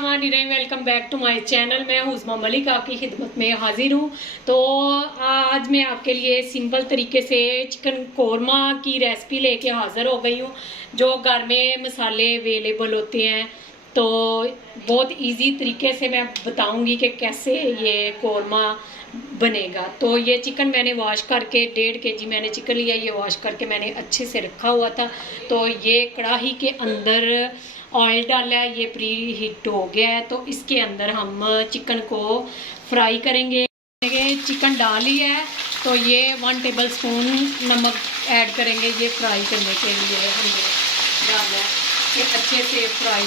बिस्मिल्लाहिर्रहमानिर्रहीम। Welcome back to my channel. मैं हुज़मा मलिक आपकी खिदमत में हाजिर हूँ। तो आज मैं आपके लिए सिंपल तरीके से चिकन कोरमा की रेसिपी लेके हाज़िर हो गई हूँ, जो घर में मसाले अवेलेबल होते हैं। तो बहुत इजी तरीके से मैं बताऊंगी कि कैसे ये कोरमा बनेगा। तो ये चिकन मैंने वॉश करके 1.5 kg मैंने चिकन लिया। ये वॉश करके मैंने अच्छे से रखा हुआ था। तो ये कढ़ाई के अंदर ऑयल डाला है, ये प्री हीट हो गया है। तो इसके अंदर हम चिकन को फ्राई करेंगे। चिकन डाल लिया है तो ये 1 टेबलस्पून नमक ऐड करेंगे। ये फ्राई करने के लिए हमने डालना है कि अच्छे से फ्राई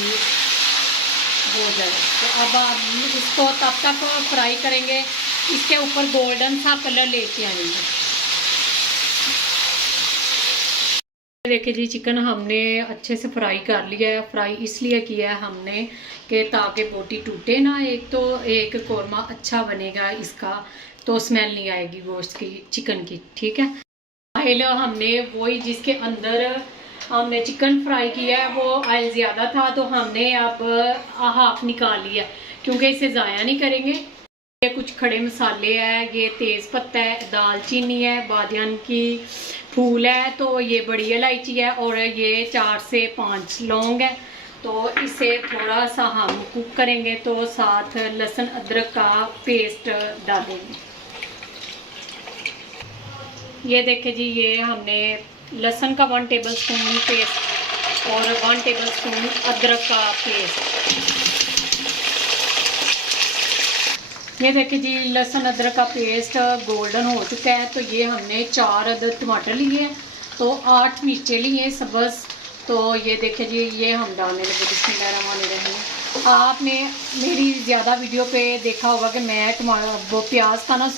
हो जाए। तो अब आप इसको तब तक फ्राई करेंगे, इसके ऊपर गोल्डन सा कलर लेके आएंगे। देखिए जी, चिकन हमने अच्छे से फ्राई कर लिया है। फ्राई इसलिए किया है हमने कि ताकि बोटी टूटे ना। एक तो एक कोरमा अच्छा बनेगा इसका, तो स्मेल नहीं आएगी गोश्त की, चिकन की। ठीक है। ऑयल हमने वही जिसके अंदर हमने चिकन फ्राई किया है, वो ऑयल ज़्यादा था तो हमने अब हाफ निकाल लिया, क्योंकि इसे ज़ाया नहीं करेंगे। ये कुछ खड़े मसाले हैं, ये तेज़ पत्ता है, दालचीनी है, बादियान की फूल है, तो ये बड़ी इलायची है, और ये 4 से 5 लौंग है। तो इसे थोड़ा सा हम कुक करेंगे। तो साथ लहसुन अदरक का पेस्ट डालेंगे। ये देखिए जी, ये हमने लहसुन का 1 टेबलस्पून पेस्ट और 1 टेबलस्पून अदरक का पेस्ट। ये देखिए जी, लहसुन अदरक का पेस्ट गोल्डन हो चुका है। तो ये हमने 4 अदद टमाटर लिए हैं, तो 8 मिर्चें लिए सब्ज़। तो ये देखिए जी, ये हम डालने लगे। बिस्मिल्लाहिर्रहमानिर्रहीम। आपने मेरी ज़्यादा वीडियो पे देखा होगा कि मैं वो प्याज का ना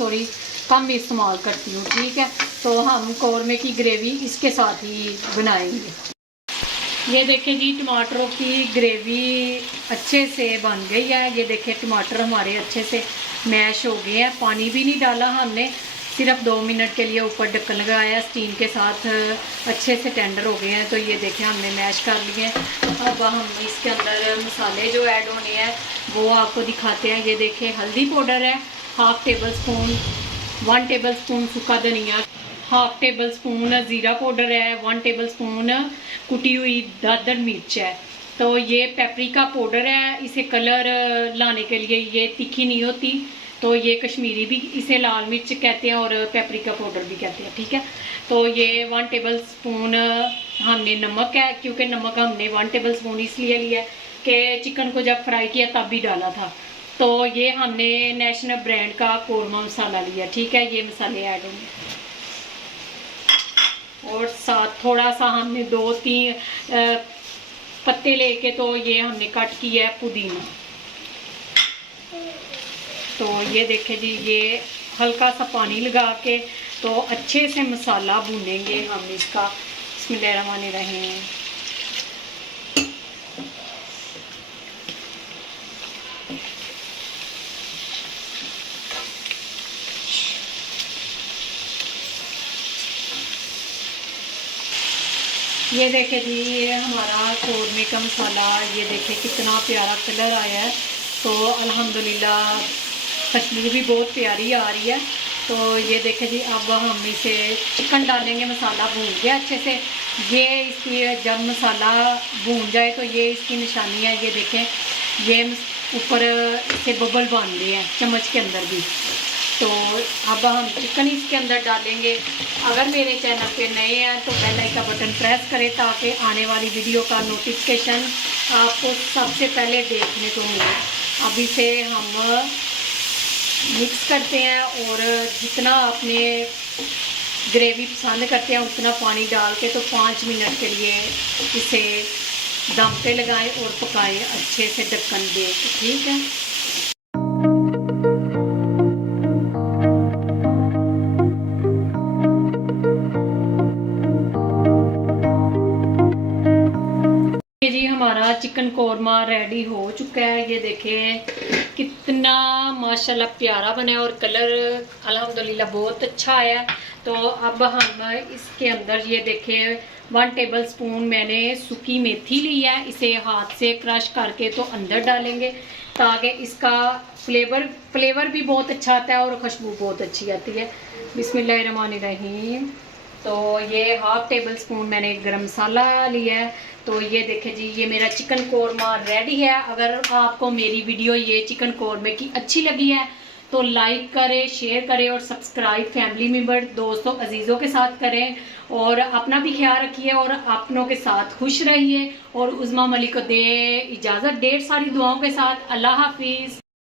कम इस्तेमाल करती हूँ। ठीक है। तो हम कौरमे की ग्रेवी इसके साथ ही बनाएंगे। ये देखिए जी, टमाटरों की ग्रेवी अच्छे से बन गई है। ये देखिए टमाटर हमारे अच्छे से मैश हो गए हैं। पानी भी नहीं डाला हमने, सिर्फ 2 मिनट के लिए ऊपर ढक्कन लगाया। स्टीम के साथ अच्छे से टेंडर हो गए हैं। तो ये देखिए हमने मैश कर लिए। अब हम इसके अंदर मसाले जो ऐड होने हैं वो आपको दिखाते हैं। ये देखिए, हल्दी पाउडर है हाफ टेबलस्पून, 1 टेबलस्पून सूखा धनिया, हाफ टेबलस्पून ज़ीरा पाउडर है, 1 टेबलस्पून कुटी हुई दादर मिर्च है। तो ये पेपरिका पाउडर है, इसे कलर लाने के लिए। ये तीखी नहीं होती, तो ये कश्मीरी भी इसे लाल मिर्च कहते हैं और पेपरिका पाउडर भी कहते हैं। ठीक है। तो ये 1 टेबलस्पून हमने नमक है, क्योंकि नमक हमने 1 टेबलस्पून इसलिए लिया है कि चिकन को जब फ्राई किया तब भी डाला था। तो ये हमने नेशनल ब्रांड का कोरमा मसाला लिया। ठीक है। ये मसाले ऐड होंगे, और साथ थोड़ा सा हमने 2-3 पत्ते लेके, तो ये हमने कट किया है पुदीना। तो ये देखें जी, ये हल्का सा पानी लगा के तो अच्छे से मसाला भूनेंगे हम इसका। बिस्मिल्लाहिर्रहमानिर्रहीम। ये देखे जी, ये हमारा कोरमे का मसाला, ये देखे कितना प्यारा कलर आया है। तो अल्हम्दुलिल्लाह खुशबू भी बहुत प्यारी आ रही है। तो ये देखे जी, अब हम इसे चिकन डालेंगे। मसाला भून गया अच्छे से। ये इसकी जब मसाला भून जाए तो ये इसकी निशानी है। ये देखें, ये ऊपर से बबल बन रहे हैं चम्मच के अंदर भी। तो अब हम चिकन इसके अंदर डालेंगे। अगर मेरे चैनल पे नए हैं तो बेल आइकन का बटन प्रेस करें, ताकि आने वाली वीडियो का नोटिफिकेशन आपको सबसे पहले देखने को मिले। अब इसे हम मिक्स करते हैं, और जितना आपने ग्रेवी पसंद करते हैं उतना पानी डाल के तो 5 मिनट के लिए इसे दम पे लगाएं और पकाएं अच्छे से ढक्कन दे के। ठीक है। जी, हमारा चिकन कोरमा रेडी हो चुका है। ये देखें कितना माशाल्लाह प्यारा बना है, और कलर अल्हम्दुलिल्लाह बहुत अच्छा आया है। तो अब हम इसके अंदर ये देखें 1 टेबलस्पून मैंने सूखी मेथी ली है, इसे हाथ से क्रश करके तो अंदर डालेंगे ताकि इसका फ्लेवर भी बहुत अच्छा आता है और खुशबू बहुत अच्छी आती है। बिस्मिल्लाहिर्रहमानिर्रहीम। तो ये 1/2 टेबलस्पून मैंने गरम मसाला लिया है। तो ये देखें जी, ये मेरा चिकन कोरमा रेडी है। अगर आपको मेरी वीडियो ये चिकन कोरमे की अच्छी लगी है तो लाइक करें, शेयर करें और सब्सक्राइब फैमिली मेम्बर दोस्तों अजीज़ों के साथ करें। और अपना भी ख्याल रखिए और अपनों के साथ खुश रहिए। और उज़्मा मलिक को दे इजाज़त ढेर सारी दुआओं के साथ। अल्लाह हाफिज़।